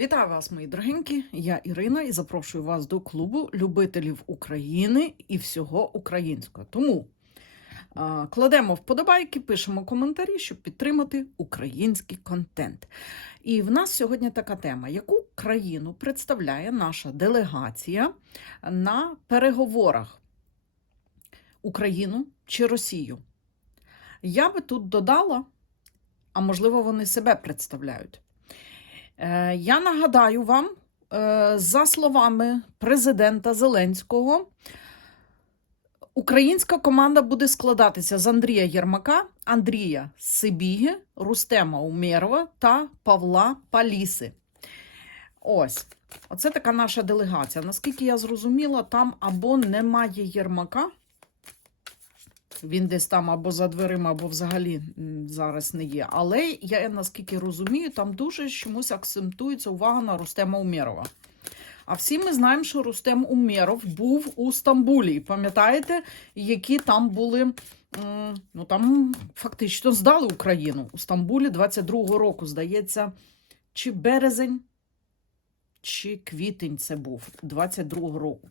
Вітаю вас, мої дорогенькі. Я Ірина і запрошую вас до клубу любителів України і всього українського. Тому а, кладемо вподобайки, пишемо коментарі, щоб підтримати український контент. І в нас сьогодні така тема: яку країну представляє наша делегація на переговорах Україну чи Росію? Я би тут додала, а можливо, вони себе представляють. Е, Я нагадаю вам, е, за словами президента Зеленського, українська команда буде складатися з Андрія Єрмака, Андрія Сибіги, Рустема Умєрова та Павла Паліси. Ось. Оце така наша делегація. Наскільки я зрозуміла, там або немає Єрмака. Він десь там або за дверима, або взагалі зараз не є. Але я наскільки розумію, там дуже чомусь акцентується увага на Рустема Умєрова. А всі ми знаємо, що Рустем Умєров був у Стамбулі. Пам'ятаєте, які там були. Ну там фактично здали Україну у Стамбулі 22-го року, здається, чи березень, чи квітень це був 22-го року.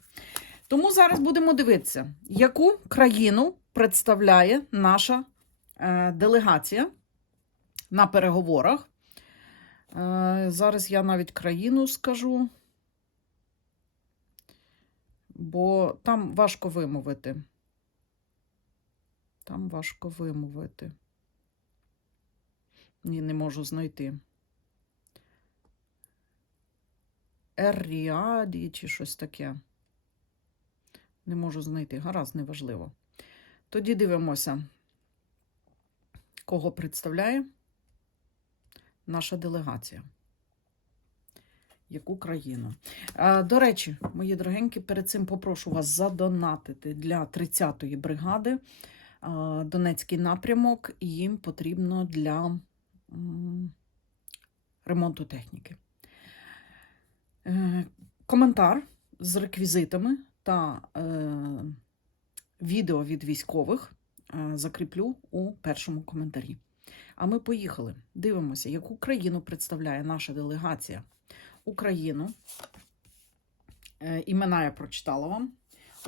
Тому зараз будемо дивитися, яку країну представляє наша е, делегація на переговорах. Е, зараз я навіть країну скажу, бо там важко вимовити. Там важко вимовити. Ні, не можу знайти. Ер-Ріаді чи щось таке. Не можу знайти. Гаразд, неважливо. Тоді дивимося, кого представляє наша делегація. Яку країну? До речі, мої дорогенькі, перед цим попрошу вас задонатити для 30-ї бригади Донецький напрямок, їм потрібно для ремонту техніки. Е, Коментар з реквізитами та е, відео від військових е, закріплю у першому коментарі. А ми поїхали. Дивимося, яку країну представляє наша делегація. Україну. Е, імена я прочитала вам.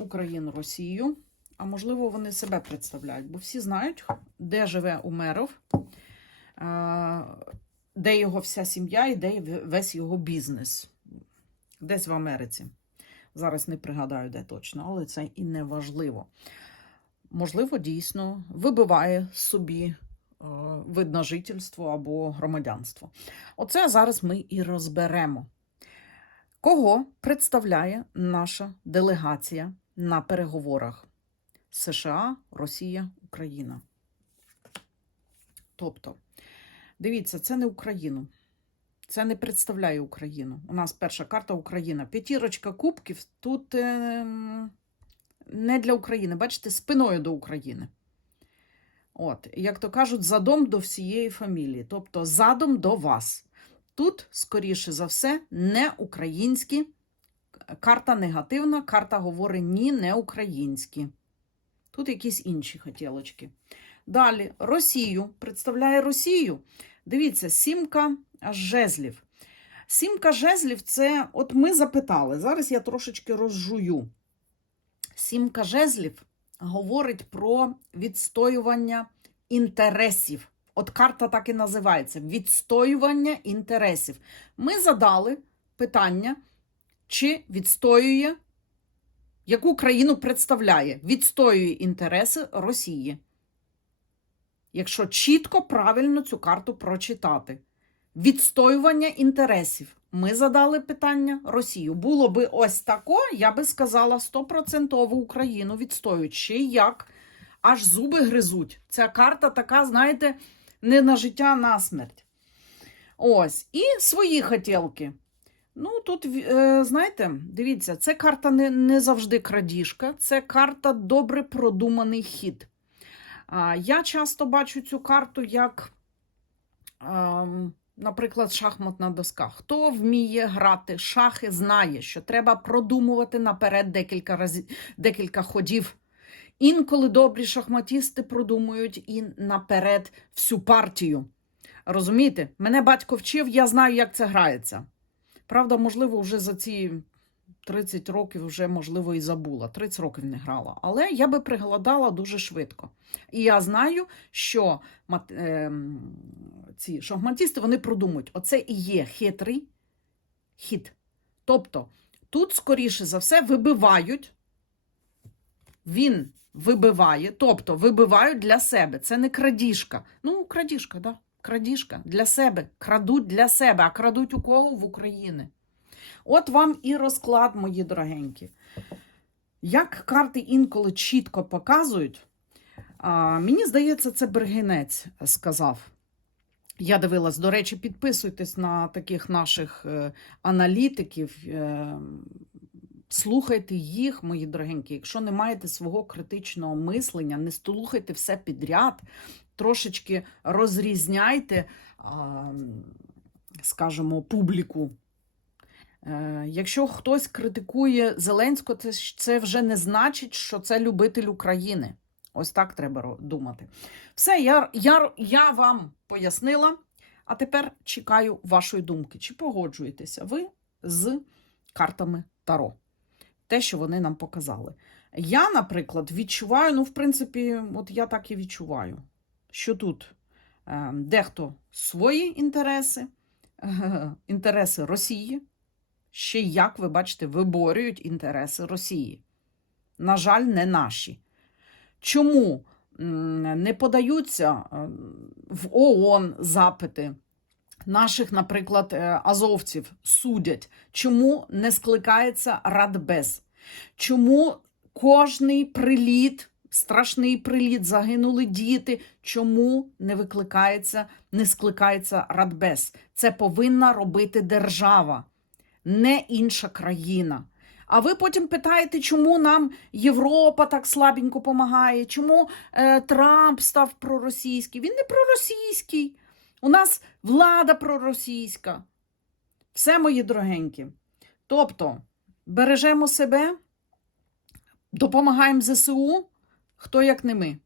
Україну, Росію. А можливо, вони себе представляють, бо всі знають, де живе Умеров, е, де його вся сім'я і де весь його бізнес. Десь в Америці. Зараз не пригадаю, де точно, але це і не важливо. Можливо, дійсно вибиває собі е, вид на жительство або громадянство. Оце зараз ми і розберемо. Кого представляє наша делегація на переговорах США, Росія, Україна? Тобто, дивіться, це не Україну. Це не представляє Україну. У нас перша карта Україна. П'ятірочка кубків тут е, не для України. Бачите, спиною до України. От, як то кажуть, задом до всієї фамілії, тобто задом до вас. Тут, скоріше за все, не українські. Карта негативна, карта говорить ні, не українські. Тут якісь інші хотілочки. Далі, Росію представляє Росію. Дивіться, сімка жезлів. Сімка жезлів це, от ми запитали, зараз я трошечки розжую. Сімка жезлів говорить про відстоювання інтересів. От карта так і називається: відстоювання інтересів. Ми задали питання, чи відстоює, яку країну представляє, відстоює інтереси Росії. Якщо чітко, правильно цю карту прочитати. Відстоювання інтересів. Ми задали питання Росію. Було би ось тако, я би сказала, стопроцентово Україну відстоюють. Ще як аж зуби гризуть. Ця карта така, знаєте, не на життя, а на смерть. Ось. І свої хотілки. Ну, тут, е, знаєте, дивіться, це карта не, не завжди крадіжка, це карта добре продуманий хід. Я часто бачу цю карту як. ем, Наприклад, шахматна доска. Хто вміє грати шахи, знає, що треба продумувати наперед декілька разів, декілька ходів. Інколи добрі шахматісти продумують і наперед всю партію. Розумієте? Мене батько вчив, я знаю, як це грається. Правда, можливо, вже за ці 30 років вже, можливо, і забула. 30 років не грала. Але я би пригадала дуже швидко. І я знаю, що ем, ці шахматісти вони продумують, оце і є хитрий хід. Тобто, тут, скоріше за все, вибивають, він вибиває, тобто вибивають для себе. Це не крадіжка. Ну, крадіжка, да. Крадіжка для себе. Крадуть для себе, а крадуть у кого в Україні. От вам і розклад, мої дорогенькі. Як карти інколи чітко показують, а, мені здається, це Бергенець сказав. Я дивилась, до речі, підписуйтесь на таких наших е, аналітиків. Е, слухайте їх, мої дорогенькі. Якщо не маєте свого критичного мислення, не слухайте все підряд, трошечки розрізняйте, скажімо, публіку. Е, Якщо хтось критикує Зеленського, це, вже не значить, що це любитель України. Ось так треба думати. Все, я, я, я вам пояснила, а тепер чекаю вашої думки. Чи погоджуєтеся ви з картами Таро? Те, що вони нам показали. Я, наприклад, відчуваю, ну, в принципі, от я так і відчуваю, що тут е, дехто свої інтереси, інтереси Росії, ще як ви бачите, виборюють інтереси Росії. На жаль, не наші. Чому не подаються е, в ООН запити наших, наприклад, е, азовців судять? Чому не скликається Радбез? Чому кожний приліт, страшний приліт, загинули діти? Чому не викликається, не скликається Радбез? Це повинна робити держава, не інша країна. А ви потім питаєте, чому нам Європа так слабенько допомагає, чому е, Трамп став проросійський? Він не проросійський. У нас влада проросійська. Все, мої дорогенькі. Тобто, бережемо себе, допомагаємо ЗСУ, хто як не ми.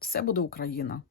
Все буде Україна.